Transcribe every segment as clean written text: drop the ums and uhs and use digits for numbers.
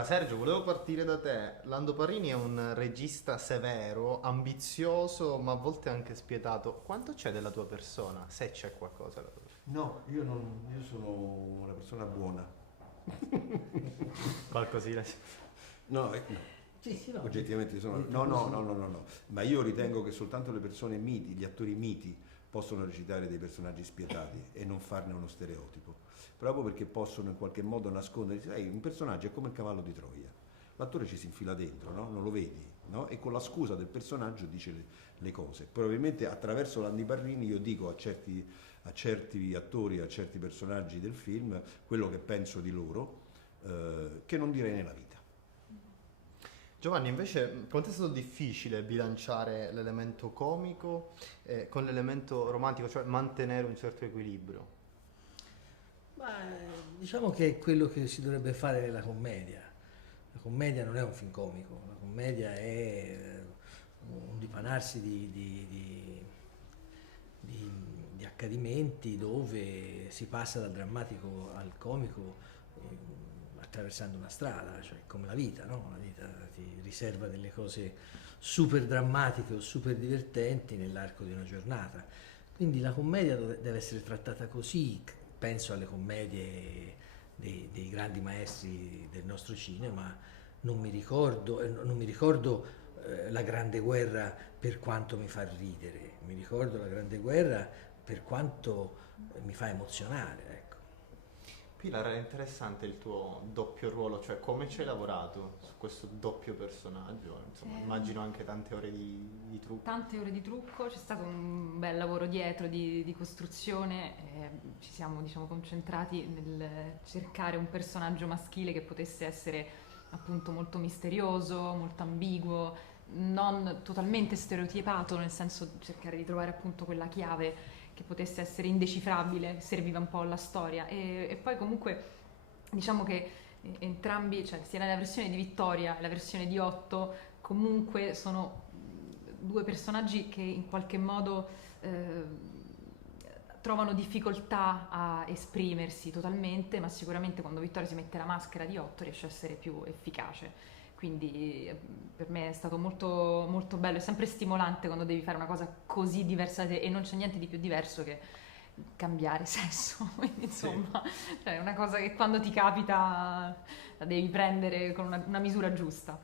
Sergio, volevo partire da te. Lando Parrini è un regista severo, ambizioso, ma a volte anche spietato. Quanto c'è della tua persona? Se c'è qualcosa della tua No, io sono una persona buona. persona. Qualcosina. No, no. Sì, sì, no, Oggettivamente sono. detto No, no, no, così. no, no, no. Ma io ritengo che soltanto le persone miti, gli attori miti, possono recitare dei personaggi spietati e non farne uno stereotipo. Proprio perché possono in qualche modo nascondere. Sai, un personaggio è come il cavallo di Troia. L'attore ci si infila dentro, no? Non lo vedi, no? E con la scusa del personaggio dice le cose. Probabilmente attraverso Landi Parrini io dico a certi attori, a certi personaggi del film, quello che penso di loro, che non direi nella vita. Giovanni, invece, quanto è stato difficile bilanciare l'elemento comico con l'elemento romantico, cioè mantenere un certo equilibrio? Ma diciamo che è quello che si dovrebbe fare nella commedia. La commedia non è un film comico, la commedia è un dipanarsi di accadimenti dove si passa dal drammatico al comico attraversando una strada, cioè come la vita, no? La vita ti riserva delle cose super drammatiche o super divertenti nell'arco di una giornata. Quindi la commedia deve essere trattata così, penso alle commedie dei grandi maestri del nostro cinema, non mi ricordo la Grande Guerra per quanto mi fa ridere, mi ricordo la Grande Guerra per quanto mi fa emozionare, ecco. Pilar, è interessante il tuo doppio ruolo, cioè come ci hai lavorato su questo doppio personaggio? Insomma, immagino anche tante ore di trucco. Tante ore di trucco, c'è stato un bel lavoro dietro di costruzione, ci siamo diciamo concentrati nel cercare un personaggio maschile che potesse essere appunto molto misterioso, molto ambiguo, non totalmente stereotipato, nel senso cercare di trovare appunto quella chiave che potesse essere indecifrabile, serviva un po' alla storia e poi comunque diciamo che entrambi, cioè sia nella versione di Vittoria e la versione di Otto, comunque sono due personaggi che in qualche modo trovano difficoltà a esprimersi totalmente, ma sicuramente quando Vittoria si mette la maschera di Otto riesce a essere più efficace. Quindi per me è stato molto, molto bello, è sempre stimolante quando devi fare una cosa così diversa da te e non c'è niente di più diverso che cambiare sesso. Quindi, insomma, cioè, è una cosa che quando ti capita la devi prendere con una misura giusta.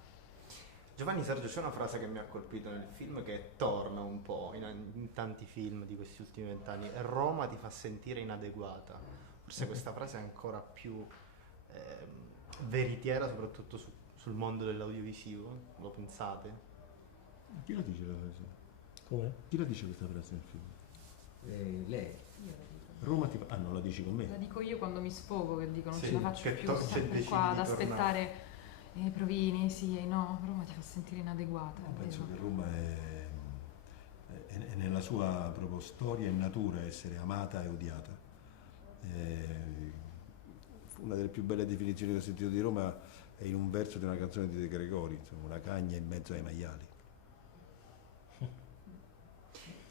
Giovanni Sergio, c'è una frase che mi ha colpito nel film che torna un po' in tanti film di questi ultimi 20 anni. Roma ti fa sentire inadeguata. Forse questa frase è ancora più veritiera, soprattutto sul mondo dell'audiovisivo. Lo pensate? Chi la dice la frase? Come? Chi la dice questa frase nel film? Lei. Io la dico. Roma ti. Ah, non la dici con La me? dico io quando mi sfogo, che dico non Sì, ce la faccio che più, che sempre decidi qua di ad tornare. aspettare i provini, sì e no. Roma ti fa sentire inadeguata, No, è penso vero. che Roma è nella sua proprio storia e natura essere amata e odiata. Una delle più belle definizioni che ho sentito di Roma è in un verso di una canzone di De Gregori, insomma, una cagna in mezzo ai maiali.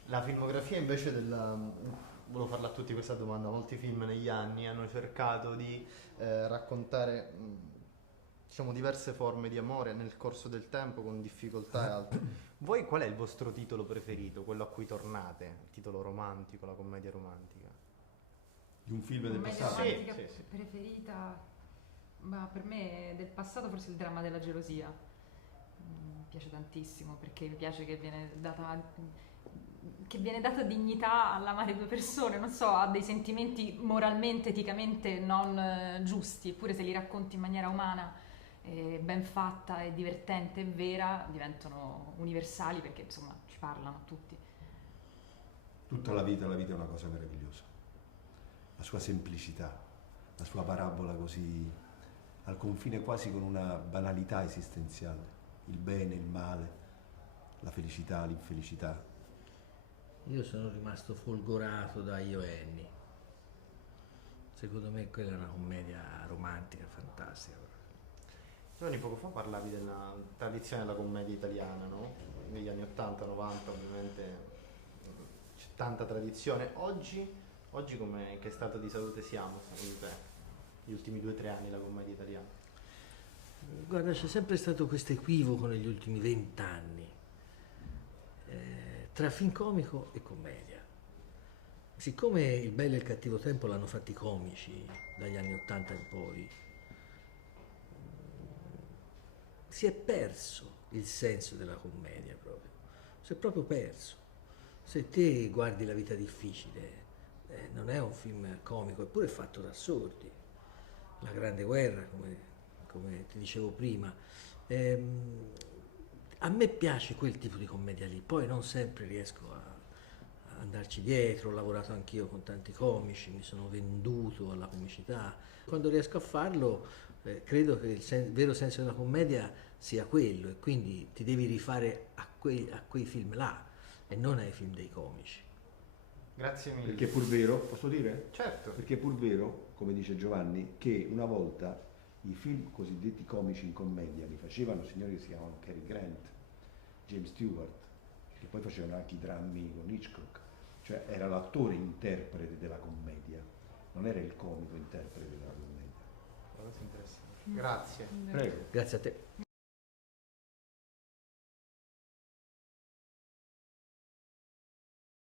La filmografia invece volevo farla a tutti questa domanda, molti film negli anni hanno cercato di raccontare diciamo diverse forme di amore nel corso del tempo con difficoltà e altre. Voi qual è il vostro titolo preferito, quello a cui tornate? Il titolo romantico, la commedia romantica? Di un film del Commedia passato? romantica Sì, sì. preferita, ma per me del passato forse il dramma della gelosia. Mi piace tantissimo perché mi piace che viene data dignità all'amare due persone, non so, ha dei sentimenti moralmente, eticamente non giusti, eppure se li racconti in maniera umana, ben fatta e divertente e vera, diventano universali perché insomma ci parlano a tutti. Tutta la vita è una cosa meravigliosa. La sua semplicità, la sua parabola così al confine quasi con una banalità esistenziale. Il bene, il male, la felicità, l'infelicità. Io sono rimasto folgorato da Io e Annie. Secondo me quella è una commedia romantica fantastica. Giovanni, poco fa parlavi della tradizione della commedia italiana, no? Negli anni 80, 90 ovviamente c'è tanta tradizione. Oggi che stato di salute siamo, secondo te? Gli ultimi 2 o 3 anni la commedia italiana? Guarda, c'è sempre stato questo equivoco negli ultimi 20 anni tra film comico e commedia. Siccome Il bello e il cattivo tempo l'hanno fatti comici dagli anni 80 in poi, si è perso il senso della commedia proprio, si è proprio perso. Se te guardi La vita difficile, non è un film comico, eppure è fatto da sordi. La grande guerra, come ti dicevo prima. A me piace quel tipo di commedia lì, poi non sempre riesco a andarci dietro, ho lavorato anch'io con tanti comici, mi sono venduto alla comicità. Quando riesco a farlo, credo che il vero senso della commedia sia quello, e quindi ti devi rifare a quei film là e non ai film dei comici. Grazie mille. Perché è pur vero, posso dire? Certo. Perché è pur vero, come dice Giovanni, che una volta i film cosiddetti comici in commedia li facevano signori che si chiamavano Cary Grant, James Stewart, che poi facevano anche i drammi con Hitchcock, cioè era l'attore interprete della commedia, non era il comico interprete della commedia. Cosa interessante. Grazie. Prego. Grazie a te.